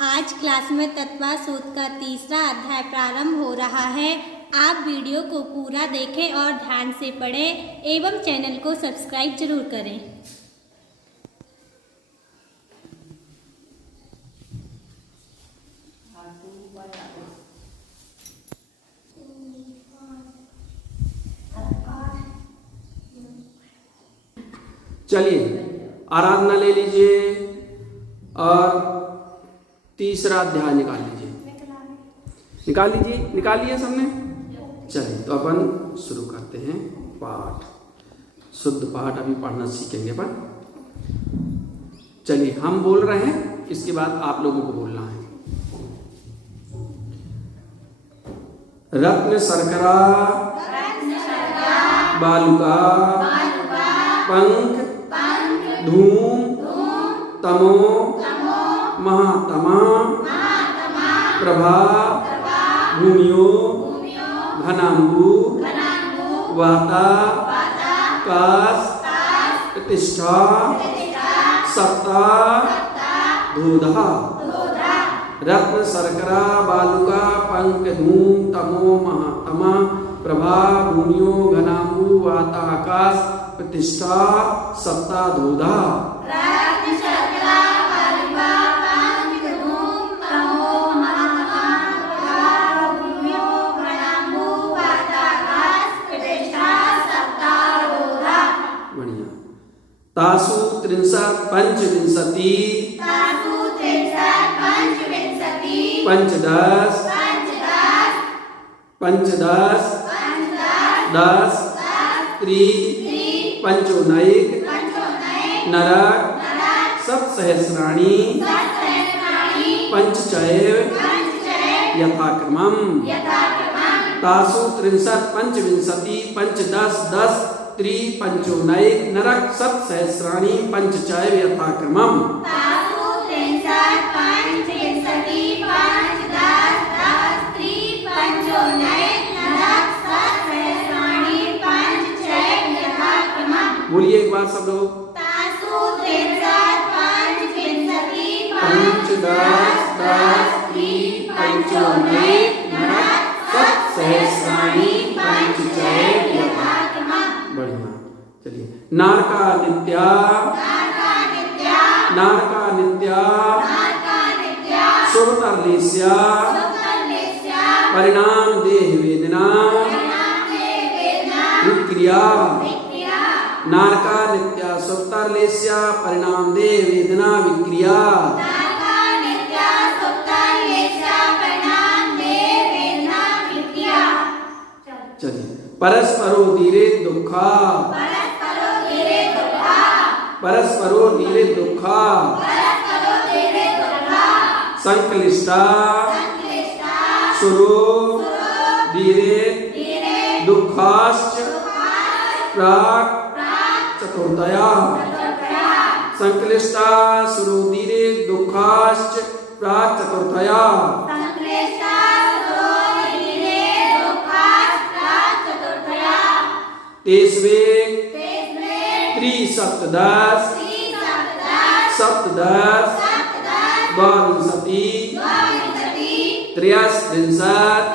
आज क्लास में तत्वा सूत्र का तीसरा अध्याय प्रारंभ हो रहा है। आप वीडियो को पूरा देखें और ध्यान से पढ़ें एवं चैनल को सब्सक्राइब जरूर करें। चलिए आराधना ले लीजिए और तीसरा अध्याय निकाल लीजिए। निकाल लिया सबने। चलिए तो अपन शुरू करते हैं पाठ। शुद्ध पाठ अभी पढ़ना सीखेंगे अपन। चलिए हम बोल रहे हैं, इसके बाद आप लोगों को बोलना है। रत्न शर्करा बालुका पंख धूम तमो महातमा प्रभा भूमियो घनांबु वाता काश प्रतिष्ठा सत्ता धूधा। रत्न शर्करा बालुका पंख धूम तमो महातमा प्रभा भूमियो घनांबु वाता आकाश प्रतिष्ठा सत्ता धूधा। तासु त्रिंशत् पंचविंशति पंचदश दस त्रि पंचोनैक नरक सप्तसहस्राणि पंचचैव यथाक्रमम्। तासु त्रिंशत् पंचविंशति पंचदश दस त्रि पंचोनैक नरक सप्तसहस्राणि पंचचैव यथाक्रमम्। बोलिए एक बार सब लोग। पंच दस त्रि पंचोनैक नरक सप्तसहस्राणि पंचचैव यथाक्रमम्। बढ़िया। चलिए नारका नित्या सुरतरलेस्या परिणाम देह वेदना विक्रिया। नारका नित्या सुरतरलेस्या परिणाम देह वेदना विक्रिया। चलिए परस्परो धीरे दुखा संक्लिष्टा सुरो धीरे दुखाश्च प्राक् चतुर्थया। संक्लिष्टा सुरो धीरे दुखाश्च प्राक् चतुर्थया। तेस्वे त्रिसप्तदश सप्तदश द्वाविंशति त्रयस्त्रिंशत्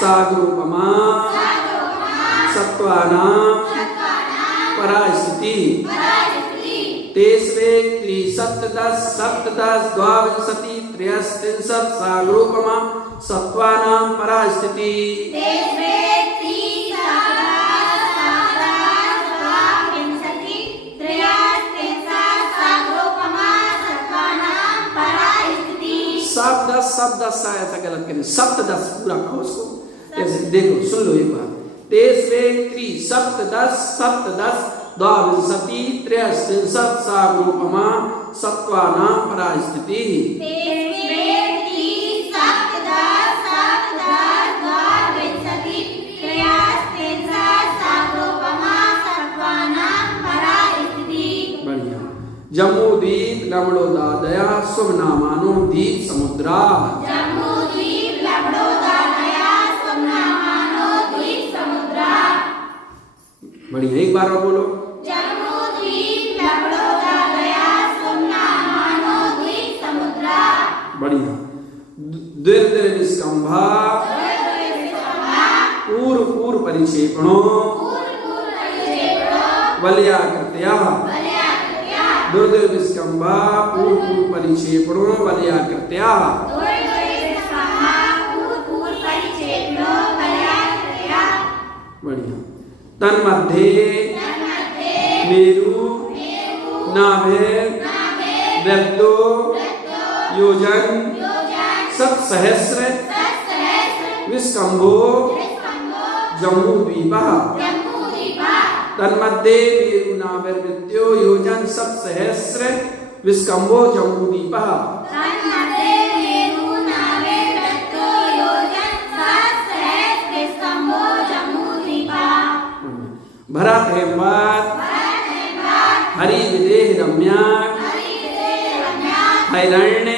साग्रोपमा सत्त्वानां परास्थिति। तेस्वे त्रिसप्तदश सप्तदश द्वाविंशति त्रयस्त्रिंशत् साग्रोपमा सत्त्वानां परास्थिति। सप्तदश ऐसा गलत करें, सप्तदश पूरा कहो उसको। जैसे देखो सुन लो एक बार। तेस्वे सप्तदश द्वाविंशति त्रयस्त्रिंशत् साग्रोपमा सत्त्वानां परास्थिति। बढ़िया। जम्बूद्वीप लवणोदादया शुभ नामानो द्वीप समुद्रा। बढ़िया एक बार और बोलो। जम्बूद्वीप लवणोदादया शुभ नामानो द्वीप समुद्रा। बढ़िया। द्विर्द्र विस्कंभा पूर्व पूर्व परिक्षेपणो वलयाकृत्या। द्विर्द्र विस्कंभा पूर्व पूर्व परिक्षेपणो वलयाकृत्या। बढ़िया। तन्मध्ये मेरु नाभे वृत्तो योजन सत्सहस्र विस्कंभो जम्बूद्वीपः। तन्मध्ये मेरु नाभे वृत्तो योजन सत्सहस्र विस्कंभो जम्बूद्वीपः। भरत हेमवत हरि विदेह रम्याक हैरण्य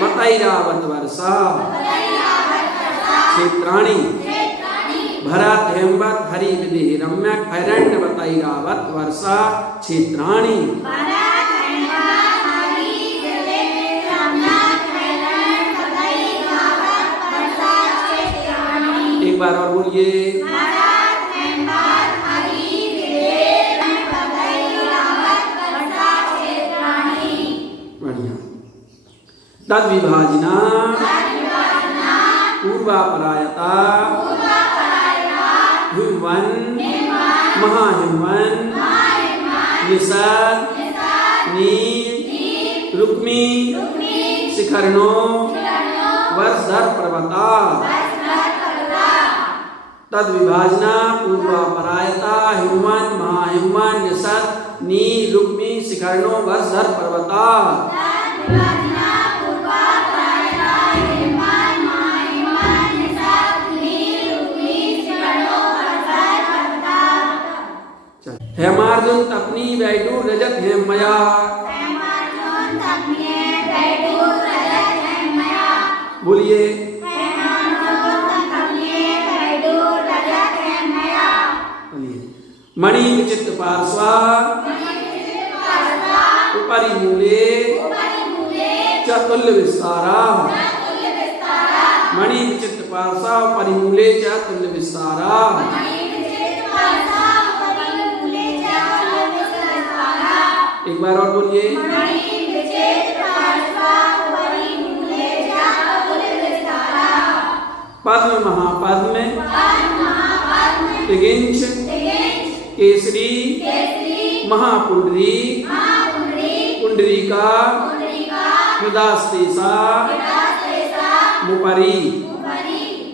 मतैरावत वर्षा क्षेत्राणि। भरत हेमवत हरि विदेह रम्याक हैरण्य मतैरावत वर्षा क्षेत्राणि। एक बार और बोलिए। तद विभाजना पूर्वापरायता हिमवन महाहिमवन निषद नील रुक्मी शिखरणो वर्षधर पर्वता। तद विभाजना पूर्वापरायता हिमवन महाहिमवन निषद नील रुक्मी शिखरणो वर्षधर पर्वता। हेमार्जुन तपनी वैडूर रजत हेमया। बोलिए। मणि विचित्र पार्श्वा उपरि मूले चतुल्य विस्तारा। मणि विचित्र पार्श्वा उपरि मूले चतुल्य विस्तारा। एक बार और बोलिए। पद्म महापद्म त्रिगिंच केसरी महापुंडरी पुंडरीका हृदास्तेसा मुपरी।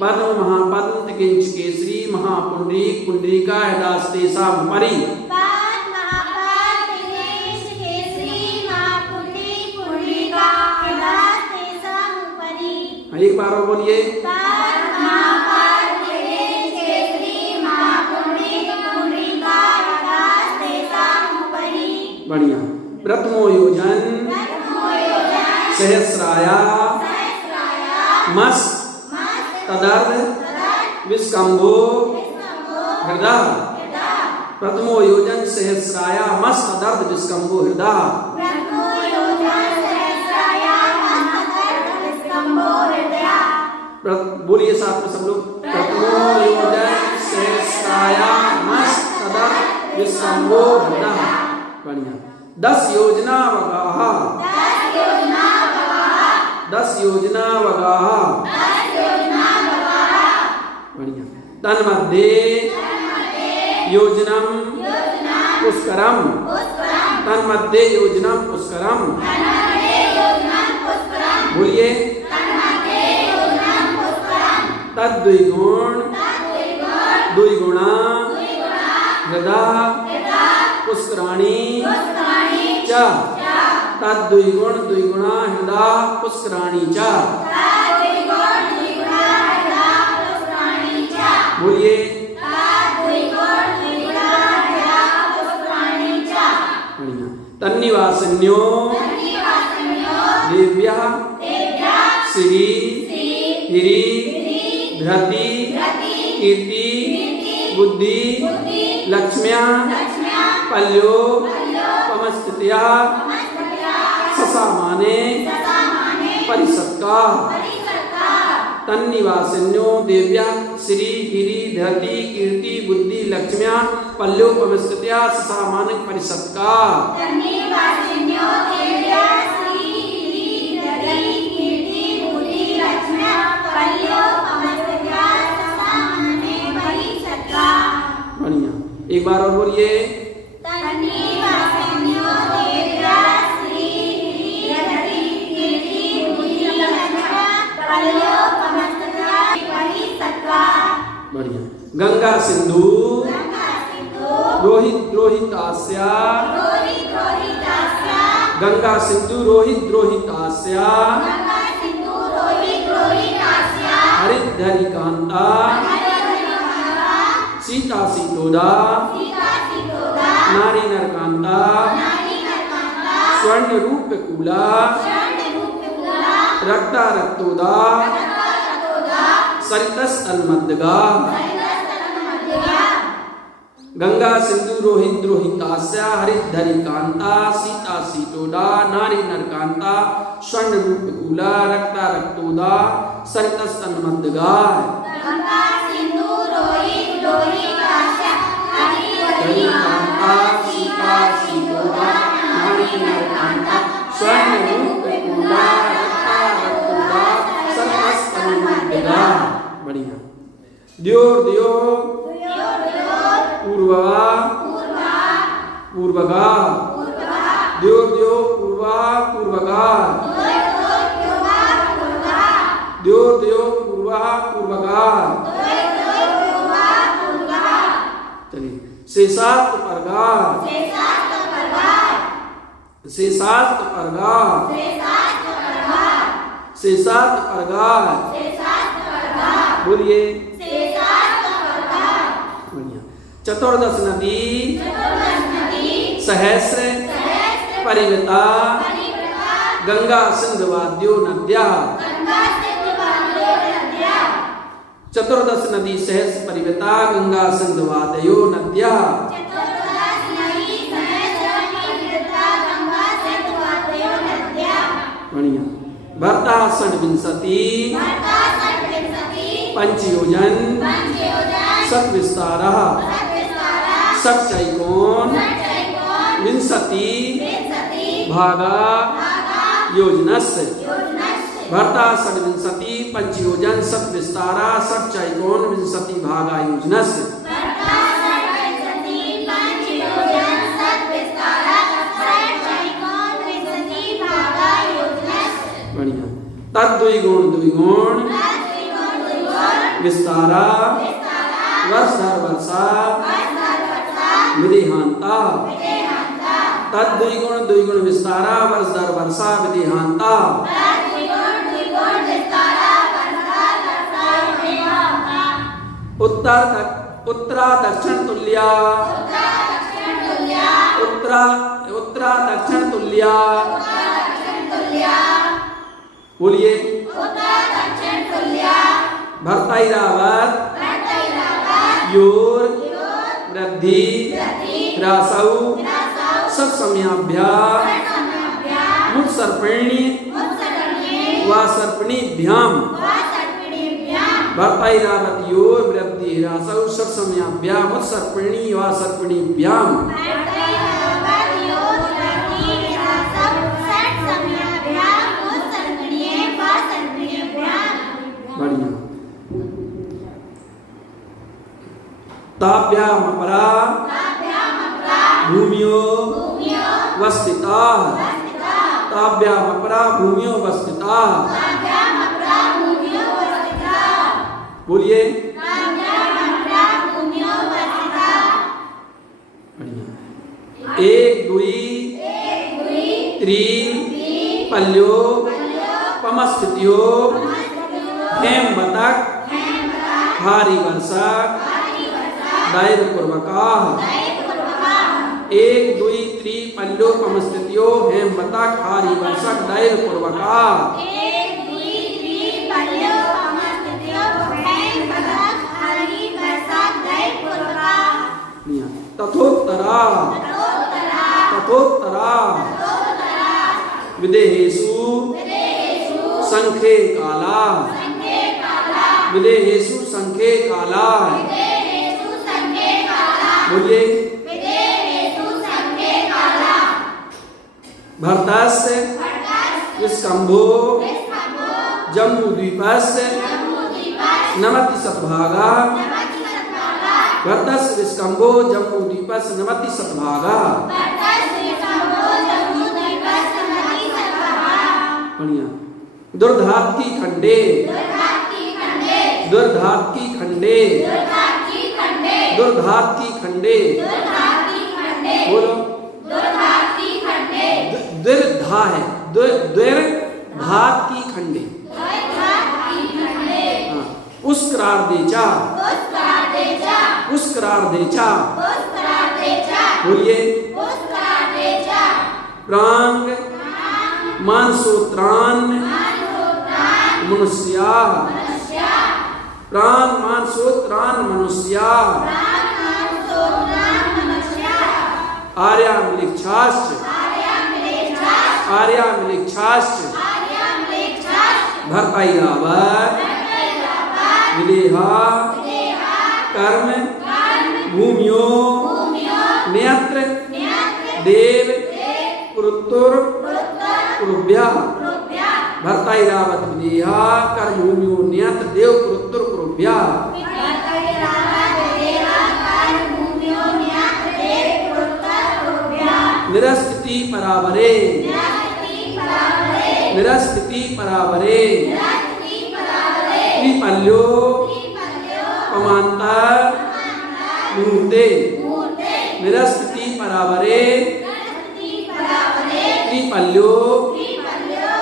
पद्म महापद्म त्रिगिंच केसरी महापुंडरी पुंडरीका हृदास्तेसा मुपरी। एक बार और बोलिए। बढ़िया। प्रथमो योजन सहस्राया मस तदर्थ विस्कंभो हृदय। प्रथमो योजन सहस्राया मस तदर्थ विस्कंभो हृदय। बोलिए साथ में सब लोग। प्रथमो योजन सहस्राया मस तदर्थ विस्कंभो हृदय। बढ़िया। 10 योजना वगाह 10 योजना वगाह। बढ़िया। तन्मध्ये योजनम पुष्करम। तन्मध्ये योजनम पुष्करम। बोलिए। तद्विगुण द्विगुणा हृदय पुष्कराणि च। तद्विगुण द्विगुणा हृदय पुष्कराणि च। बोलिए। तन्निवासिन्यो देव्या श्री हिरी धृति कीर्ति बुद्धि लक्ष्म्या पल्यो पमस्थित्या ससामाने परिषत्का तन्निवासिन्यो देव्या श्री गिरि धरती कीर्ति बुद्धि लक्ष्म्या पल्योपविष्टतया ससामानिक परिषत्का बढ़िया, एक बार और बोलिए। बढ़िया, गंगा सिंधु रोहित रोहितास्या गंगा सिंधु रोहित रोहितास्या हरिद्धरिकांता सीता सीतोदा नारी नरकांता स्वर्ण रूप कूला रक्ता रक्तोदा सरितस अन्मद्गा। गंगा सिंधु रोहित रोहितास्या हरिद्धरिकांता सीता सीतोदा नारी नरकांता स्वर्ण रूप कूला रक्ता रक्तोदा सरितस अन्मद्गा। हरिद्धरिकांता सीता सीतोदा नारी नरकांता स्वर्ण रूप कूला रक्ता रक्तोदा सरितस अन्मद्गा। बढ़िया, द्योर द्यो पूर्वा पूर्वगा द्योर द्यो पूर्वा पूर्वगा द्योर द्यो पूर्वा पूर्वगा। चलिए, शेषास्त परगा शेषास्त परगा शेषास्त परगा बोलिए। चतुर्दश नदी सहस्र परिवृता गंगा सिंधु वाद्यो नद्या। चतुर्दश नदी सहस्र परिवृता गंगा सिंधु वाद्यो नद्या। बढ़िया, भरता षड्विंशति पंचयोजन सत्विस्तारः षट्चैकोन विंशति भागा योजनस्य। भरता षड्विंशति पंचयोजन सत्विस्तारा षट्चैकोन विंशति भागा योजनस्य। बढ़िया, तद्द्विगुण द्विगुण विस्तारा वर्ष दर वर्षा विदेहांता। तद्द्विगुण द्विगुण विस्तारा वर्ष दर वर्षा विदेहांता। उत्तरा दक्षिण तुल्या उत्तरा दक्षिण तुल्या बोलिए। भर्तैरावत योर वृद्धि रासौ सत्समयाभ्याम मुत्सर्पिणी व सर्पिणीभ्याम। भर्तैरावत योर वृद्धि रासौ सत्समयाभ्याम मुत्सर्पिणी व सर्पिणीभ्याम। बढ़िया, ताभ्याम अपरा भूमियो वस्थिता ताभ्याम अपरा भूमियो वस्थिता बोलिए। एक दुई त्रि पल्यो पमस्थित्यो हेम बतक हारी वर्षक दायर पूर्वका। एक दुई त्रि पल्यो पमस्थित्यो हेम बतक हारी वर्षक दायर पूर्वका। तथोत्तरा तथोत्तरा विदेहेषु संखे काला विदेहेषु संखे काला बोलिए भरतस्य विस्कम्भो जम्बूद्वीपस्य नमति सतभागा भरतस्य विस्कम्भो जम्बूद्वीपस्य नमति सतभागा बढ़िया दुर्धात्की खंडे दुर्धात्की खंडे दुर्धात्की खंडे बोलो दुर्धा है दुर्धात की खंडे पुष्करार्धेचा पुष्करार्धेचा बोलिए प्रांग मानसोत्रान मनुष्या प्राण मानसोत्रान मनुष्या आर्यामिलिक्षाश्च आर्यामिलिक्षाश्च भर्तैरावत विदेहा कर्म भूम्यो नेत्र देव पुरुत्तुर पुरुभ्या भर्तैरावत विदेहा कर्म भूम्यो नेत्र देव पुरुत्तुर पुरुभ्या निरस्थिति परावरे निरस्थिति परावरे त्रिपल्यो पमांतर मुहूर्ते निरस्थिति परावरे त्रिपल्यो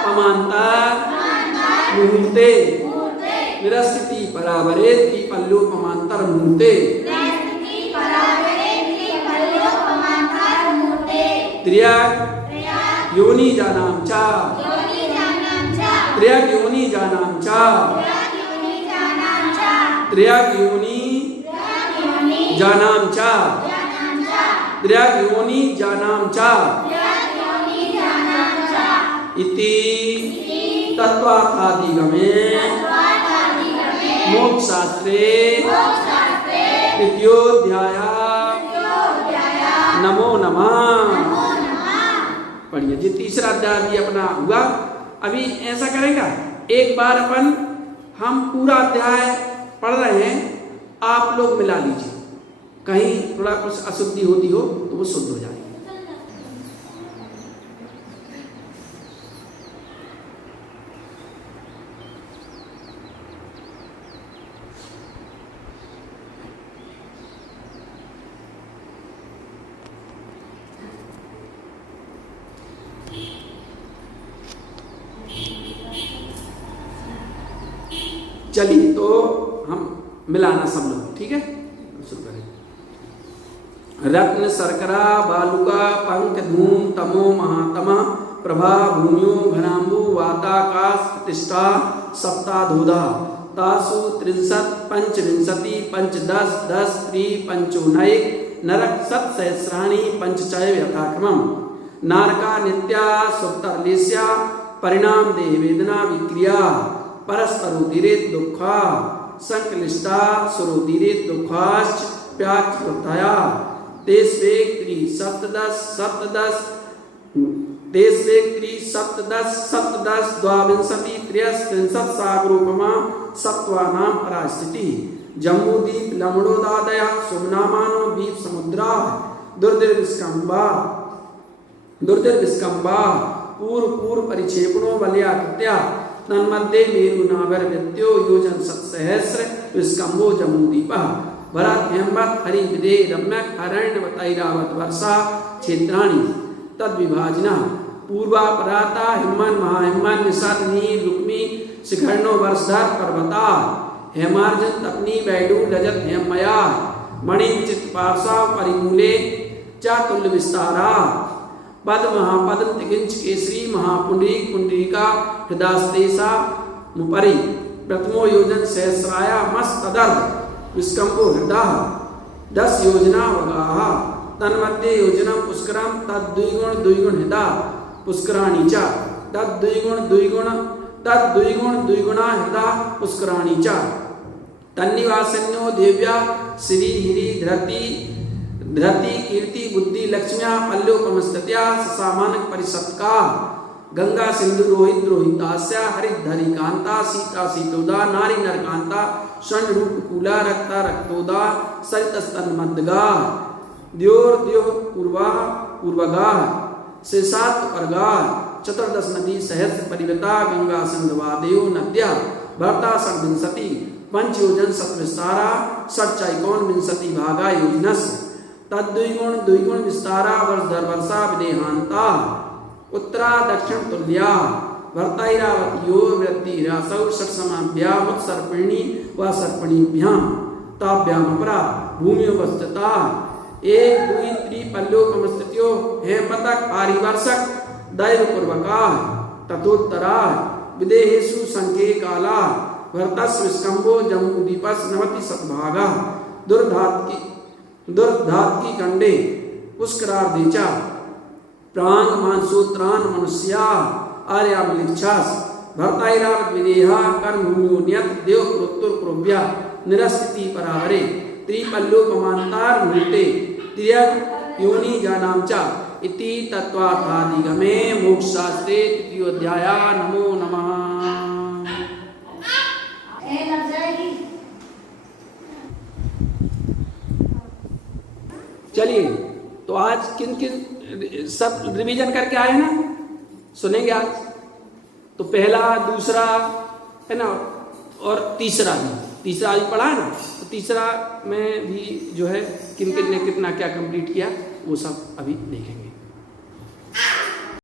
पमांतर मुहूर्ते निरस्थिति परावरे त्रिपल्यो पमांतर मुहूर्ते त्र्यक योनि जानाम च त्र्यक योनि जानाम च त्र्यक योनि जानाम च त्र्यक योनि जानाम च इति तत्त्वार्थादिगमे मोक्षशास्त्रे तृतीयोऽध्यायः नमो नमः। पढ़िए जी तीसरा अध्याय भी अपना हुआ। अभी ऐसा करेगा एक बार अपन हम पूरा अध्याय पढ़ रहे हैं, आप लोग मिला लीजिए, कहीं थोड़ा कुछ अशुद्धि होती हो तो वो शुद्ध हो जाए। चलिए तो हम मिलाना सब लोग, ठीक है, शुरू करें। रत्न शर्करा बालुका पंख धूम तमो महातमा प्रभा भूम्यो घनाम्बु वाताकाश प्रतिष्ठा सप्ताधोधा तासु त्रिंशत् पंचविंशति पंचदश दश त्रि पंचोनैक नरक सत्सहस्राणि पंचचय यथाक्रमम् नारका नित्या सुप्तलेस्या परिणाम देह वेदना विक्रिया परस्परोदीरित दुःखा संक्लिष्टा सुरोदीरित दुःखाश्च प्याक्षवृत्तया तेष्वेक्त्री सप्तदश सप्तदश तेष्वेक्त्री सप्तदश सप्तदश द्वाविंशति त्रयस्त्रिंशत् सागरोपमा सत्त्वानां परास्थितिः जम्बूद्वीप लमणोदादयः सुमनामानो द्वीप समुद्रा दुर्दिर्विस्कम्बा पूर्व परिक्षेपणो बलयाकृत्या तन्मध्ये मेरुनाभिर्वृत्यो योजन सत्सहस्र विस्कम्भो जम्बूद्वीपः भरत हेमवत हरि विदे रम्यक अरण्यवतैरावत वर्षा क्षेत्राणि तद्विभाजिनः पूर्वापराता हिमन महाहिमन निषद नील रुक्मी शिखरणो वर्षधर पर्वता हेमार्जन तपनी वैडू रजत हेमया मणि चित्त पार्श्व परिमूले चातुल्य विस्तारा पद महापद्म तिगिंच केसरी महापुंडरीक पुंडरीका हृदास्तेसा मुपरि प्रथमो योजन सहस्राया मस्तदर्भ विस्कम्भो हृदः 10 योजना वगाः तन्मध्ये योजनम पुष्करम तद्द्विगुण द्विगुण हृदा पुष्कराणि च तद्द्विगुण द्विगुण तद द्विगुण द्विगुणा हृदय पुष्कराणी च तन्निवासन्यो देव्या श्री हिरी धृति कीर्ति बुद्धि लक्ष्म्या पल्लोपमस्तत्या ससामानक परिषत्का गंगा सिंधु रोहित रोहितास्या हरिधरी कांता सीता सीतोदा नारी नरकांता स्वर्ण रूप कूला रक्ता रक्तोदा सरित स्तन मदगा द्योर द्योह पूर्वा पूर्वगा शेषात परगा चतुर्दश नदी सहस्र परिवता गंगा सिंधवादेव नद्या भरता षड्विंशति पंचयोजन सतविस्तारा षट्चैकोन विंशति भागा योजनस तद्विगुण द्विगुण विस्तारा वर्ष दर वर्षा विदेहांता उत्तरा दक्षिण तुल्या भर्तैरावत्यो वृत्ति रासौ षट्समाभ्याम उत्सर्पिणी व सर्पिणीभ्याम ताभ्याम अपरा भूमियो वस्तता एक दुई त्रि पल्लोपमस्थित्यो हेमपतक आरिवर्षक दैव पूर्वका ततोत्तरा विदेहेषु संख्ये काला भरतस् विस्कंभो जम्बूदीपस नवति शतभागा दुर्धात की कंडे पुष्करार्धेचा प्रांग मानसूत्रान मनुष्या आर्यामलिक्षास भरतैरावत विदेहा कर्मभूमियो नियत देव प्रोत्तर प्रोव्या निरस्थिति परावरे त्रिपल्लोपमांतार मूर्ते त्रियग योनि जानामचा इति तत्वार्थादिगमे मोक्षशास्त्रे तृतीयोऽध्याय नमो नमः। चलिए तो आज किन किन सब रिवीजन करके आए ना, सुनेंगे आज। तो पहला दूसरा है ना, और तीसरा आज पढ़ा है ना, तो तीसरा में भी जो है किन किन ने कितना क्या कंप्लीट किया वो सब अभी देखेंगे।